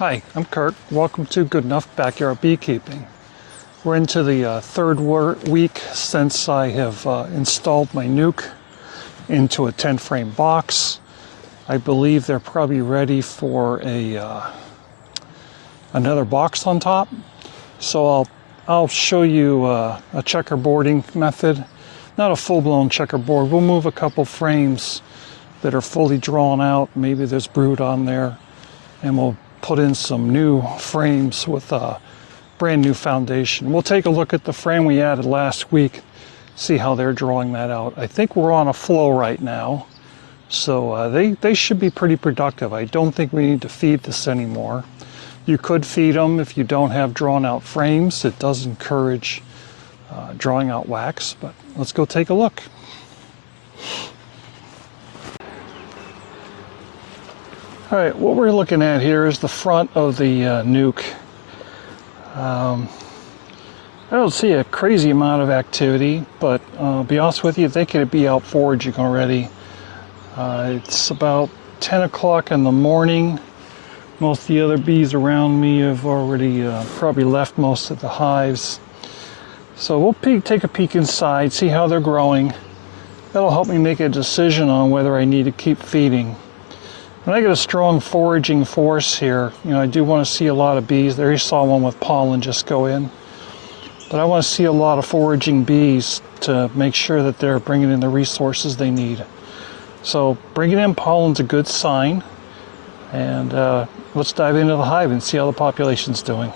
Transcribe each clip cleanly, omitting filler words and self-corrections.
Hi, I'm Kurt. Welcome to Good Enough Backyard Beekeeping. We're into the third week since I have installed my nuke into a 10-frame box. I believe they're probably ready for another box on top. So I'll show you a checkerboarding method. Not a full-blown checkerboard. We'll move a couple frames that are fully drawn out. Maybe there's brood on there, and we'll put in some new frames with a brand new foundation. We'll take a look at the frame we added last week, see how they're drawing that out. I think we're on a flow right now, so they should be pretty productive. I don't think we need to feed this anymore. You could feed them if you don't have drawn out frames. It does encourage drawing out wax, but let's go take a look. All right, what we're looking at here is the front of the nuke. I don't see a crazy amount of activity, but I'll be honest with you, they could be out foraging already. It's about 10 o'clock in the morning. Most of the other bees around me have already probably left most of the hives. So we'll take a peek inside, see how they're growing. That'll help me make a decision on whether I need to keep feeding. When I get a strong foraging force here, I do want to see a lot of bees. There you saw one with pollen just go in. But I want to see a lot of foraging bees to make sure that they're bringing in the resources they need. So bringing in pollen's a good sign. And let's dive into the hive and see how the population's doing.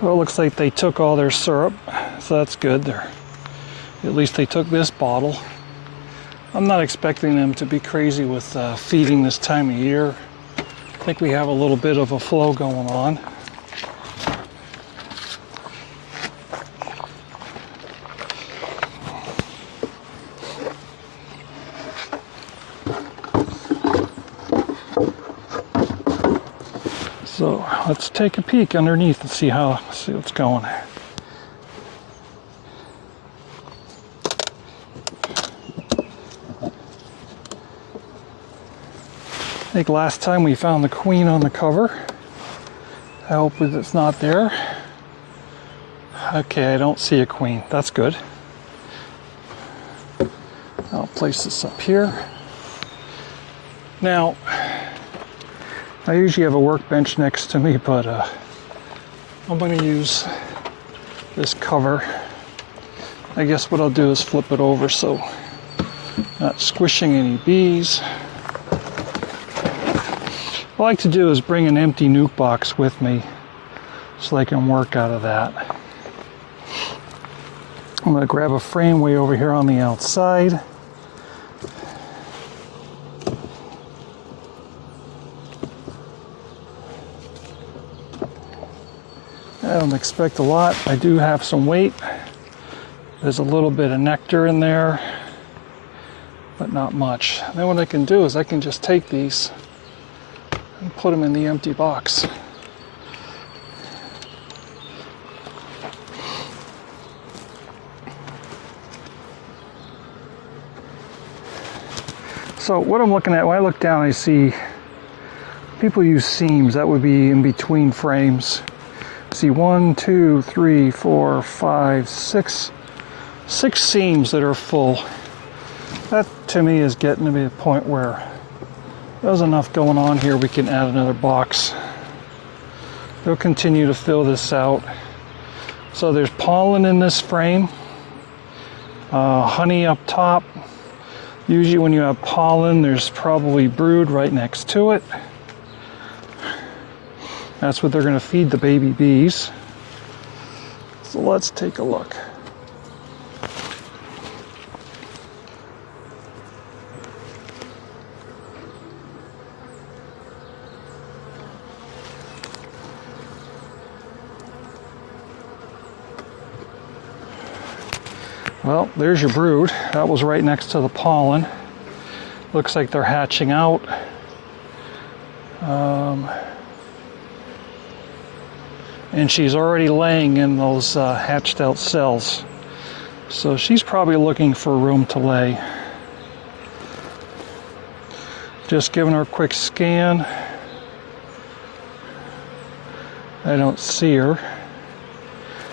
Well, it looks like they took all their syrup, so that's good. At least they took this bottle. I'm not expecting them to be crazy with feeding this time of year. I think we have a little bit of a flow going on. So let's take a peek underneath and see what's going. I think last time we found the queen on the cover. I hope it's not there. Okay, I don't see a queen. That's good. I'll place this up here. Now, I usually have a workbench next to me, but I'm going to use this cover. I guess what I'll do is flip it over so not squishing any bees. What I like to do is bring an empty nuke box with me so I can work out of that. I'm going to grab a frame way over here on the outside. I don't expect a lot. I do have some weight. There's a little bit of nectar in there, but not much. Then what I can do is I can just take these and put them in the empty box. So what I'm looking at, when I look down, I see people use seams. That would be in between frames. See 1, 2, 3, 4, 5, 6 seams that are full. That to me is getting to be a point where there's enough going on here, we can add another box. They'll continue to fill this out. So there's pollen in this frame, honey up top. Usually when you have pollen, there's probably brood right next to it. That's what they're going to feed the baby bees. So let's take a look. Well, there's your brood. That was right next to the pollen. Looks like they're hatching out. and she's already laying in those hatched out cells. So she's probably looking for room to lay. Just giving her a quick scan. I don't see her.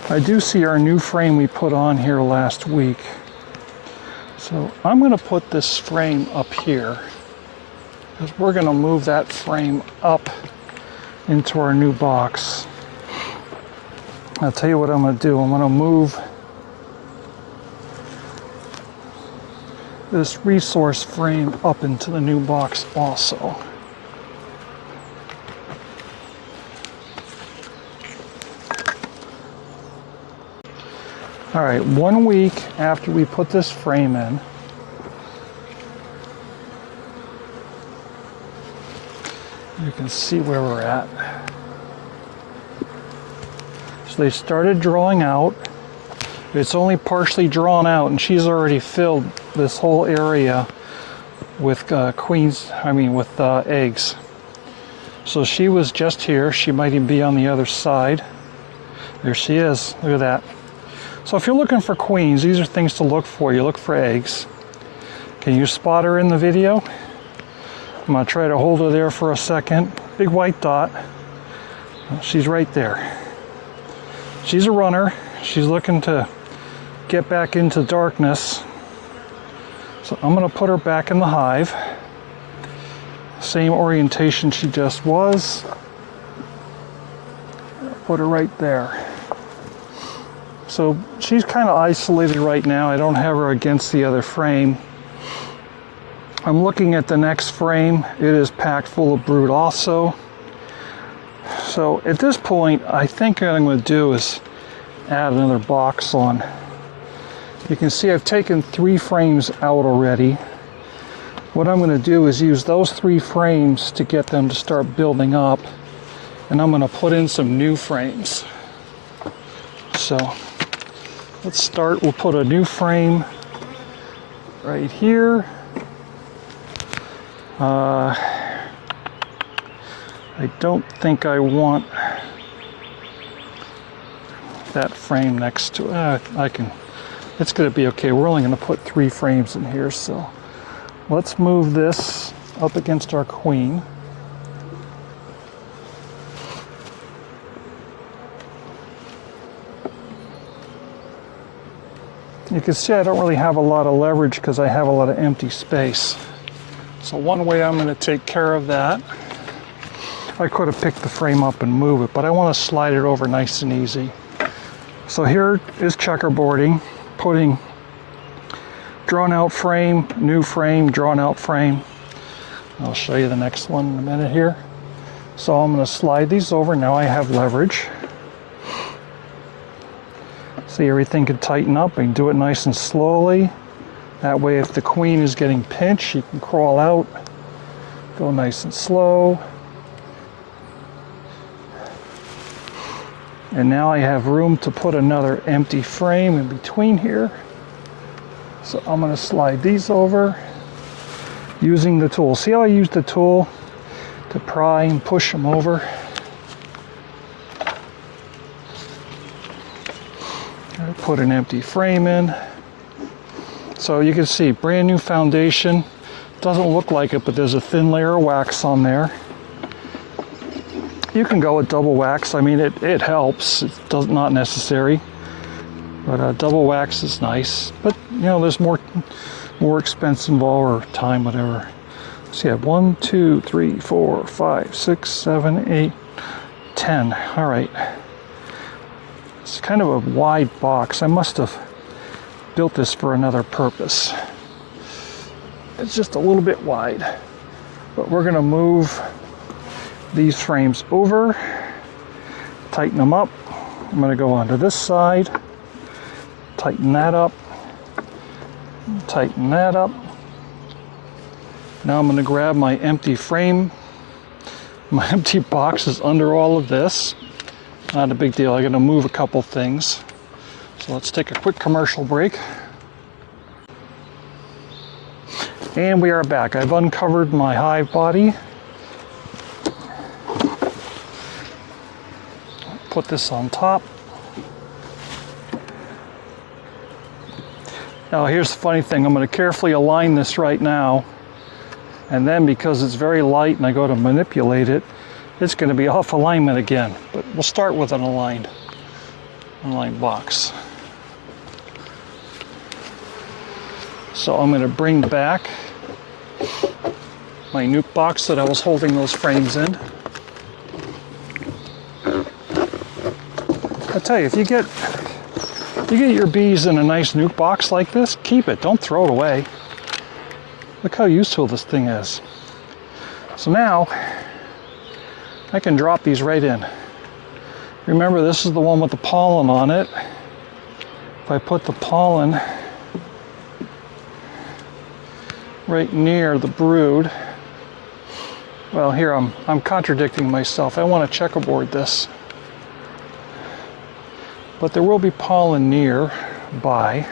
I do see our new frame we put on here last week. So I'm going to put this frame up here, because we're going to move that frame up into our new box. I'll tell you what I'm going to do. I'm going to move this resource frame up into the new box also. All right, 1 week after we put this frame in, you can see where we're at. So they started drawing out. It's only partially drawn out, and she's already filled this whole area with eggs. So she was just here. She might even be on the other side. There she is. Look at that. So if you're looking for queens, these are things to look for. You look for eggs. Can you spot her in the video? I'm going to try to hold her there for a second. Big white dot. She's right there. She's a runner. She's looking to get back into darkness. So I'm going to put her back in the hive. Same orientation she just was. Put her right there. So she's kind of isolated right now. I don't have her against the other frame. I'm looking at the next frame. It is packed full of brood also. So at this point, I think what I'm going to do is add another box on. You can see I've taken 3 frames out already. What I'm going to do is use those 3 frames to get them to start building up. And I'm going to put in some new frames. So let's start. We'll put a new frame right here. I don't think I want that frame next to it. It's going to be okay. We're only going to put 3 frames in here, so let's move this up against our queen. You can see I don't really have a lot of leverage because I have a lot of empty space. So one way I'm going to take care of that, I could have picked the frame up and move it, but I want to slide it over nice and easy. So here is checkerboarding, putting drawn out frame, new frame, drawn out frame. I'll show you the next one in a minute here. So I'm going to slide these over. Now I have leverage. See, everything can tighten up. I can do it nice and slowly. That way, if the queen is getting pinched, she can crawl out. Go nice and slow. And now I have room to put another empty frame in between here. So I'm going to slide these over using the tool. See how I use the tool to pry and push them over? Put an empty frame in. So you can see brand new foundation. Doesn't look like it, but there's a thin layer of wax on there. You can go with double wax. I mean, it helps. It's not necessary, but double wax is nice. But you know, there's more expense involved or time, whatever. So you have 1, 2, 3, 4, 5, 6, 7, 8, 10. All right. It's kind of a wide box. I must have built this for another purpose. It's just a little bit wide, but we're going to move these frames over, tighten them up. I'm going to go onto this side, tighten that up, tighten that up. Now I'm going to grab my empty frame. My empty box is under all of this. Not a big deal. I'm going to move a couple things. So let's take a quick commercial break. And we are back. I've uncovered my hive body. put this on top. Now here's the funny thing, I'm going to carefully align this right now, and then because it's very light and I go to manipulate it, it's going to be off alignment again. But we'll start with an aligned box. So I'm going to bring back my nuke box that I was holding those frames in. I tell you, if you get your bees in a nice nuke box like this, keep it, don't throw it away. Look how useful this thing is. So now I can drop these right in. Remember, this is the one with the pollen on it. If I put the pollen right near the brood, well, here I'm contradicting myself. I want to checkerboard this. But there will be pollen nearby.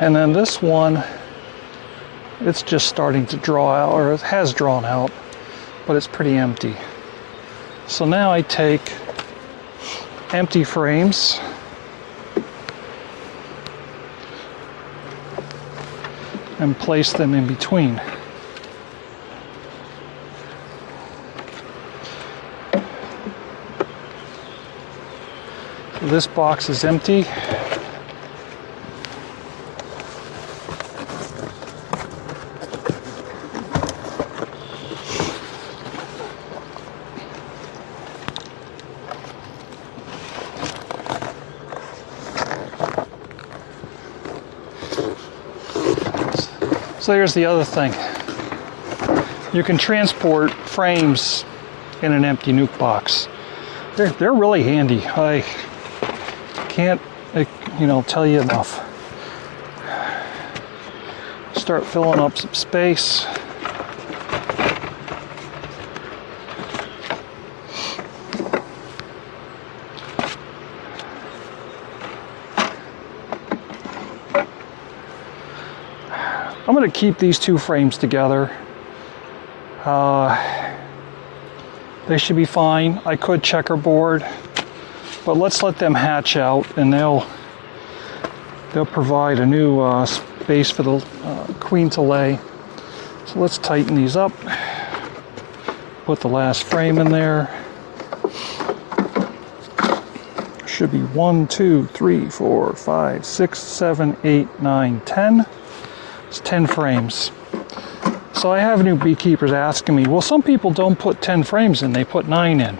And then this one, it's just starting to draw out, or it has drawn out, but it's pretty empty. So now I take empty frames and place them in between. So this box is empty. So here's the other thing. You can transport frames in an empty nuke box. They're really handy. I can't, tell you enough. Start filling up some space. I'm going to keep these two frames together. They should be fine. I could checkerboard, but let's let them hatch out, and they'll provide a new space for the queen to lay. So let's tighten these up. Put the last frame in there. Should be 1, 2, 3, 4, 5, 6, 7, 8, 9, 10. It's 10 frames. So I have new beekeepers asking me, well, some people don't put 10 frames in, they put 9 in.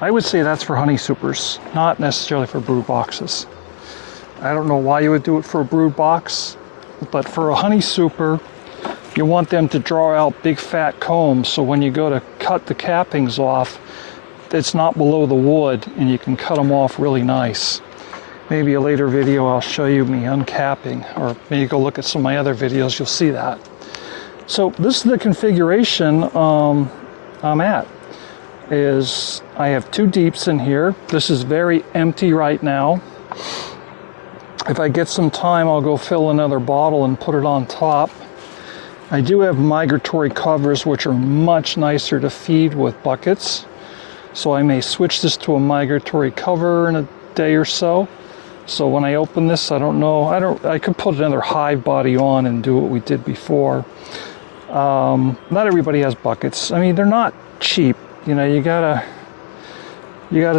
I would say that's for honey supers, not necessarily for brood boxes. I don't know why you would do it for a brood box, but for a honey super, you want them to draw out big fat combs, so when you go to cut the cappings off, it's not below the wood and you can cut them off really nice. Maybe a later video I'll show you me uncapping, or maybe go look at some of my other videos, you'll see that. So this is the configuration I'm at. Is I have 2 deeps in here. This is very empty right now. If I get some time, I'll go fill another bottle and put it on top. I do have migratory covers, which are much nicer to feed with buckets. So I may switch this to a migratory cover in a day or so. So when I open this, I don't know, I could put another hive body on and do what we did before. Not everybody has buckets. I mean, they're not cheap. You know, you gotta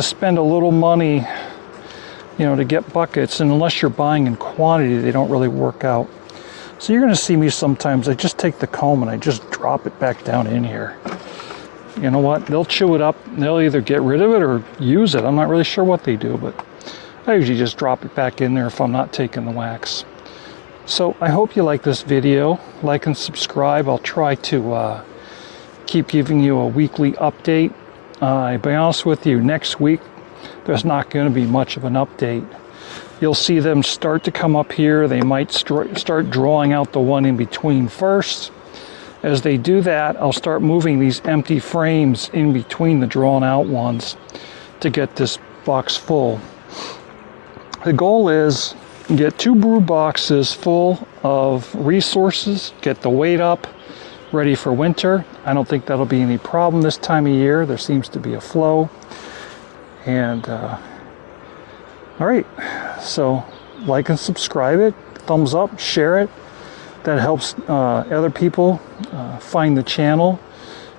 spend a little money, to get buckets, and unless you're buying in quantity, they don't really work out. So you're gonna see me sometimes, I just take the comb and I just drop it back down in here. You know what? They'll chew it up. They'll either get rid of it or use it. I'm not really sure what they do, but I usually just drop it back in there if I'm not taking the wax. So I hope you like this video. Like and subscribe. I'll try to keep giving you a weekly update. I'll be honest with you, next week there's not going to be much of an update. You'll see them start to come up here. They might start drawing out the one in between first. As they do that, I'll start moving these empty frames in between the drawn out ones to get this box full. The goal is get 2 brood boxes full of resources, get the weight up, ready for winter. I don't think that'll be any problem this time of year. There seems to be a flow. And all right, so like and subscribe it, thumbs up, share it. That helps other people find the channel.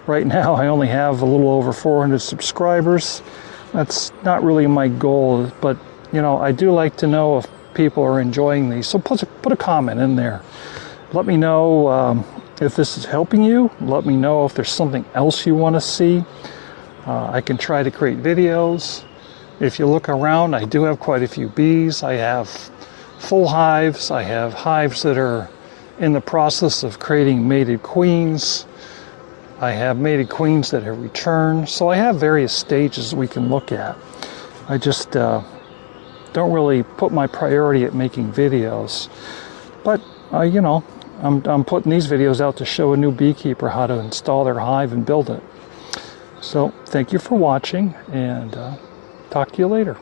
Right now I only have a little over 400 subscribers. That's not really my goal, but you know, I do like to know if people are enjoying these. So put a comment in there. Let me know if this is helping you. Let me know if there's something else you want to see. I can try to create videos. If you look around, I do have quite a few bees. I have full hives. I have hives that are in the process of creating mated queens. I have mated queens that have returned. So I have various stages we can look at. I just don't really put my priority at making videos. But, you know, I'm putting these videos out to show a new beekeeper how to install their hive and build it. So thank you for watching, and talk to you later.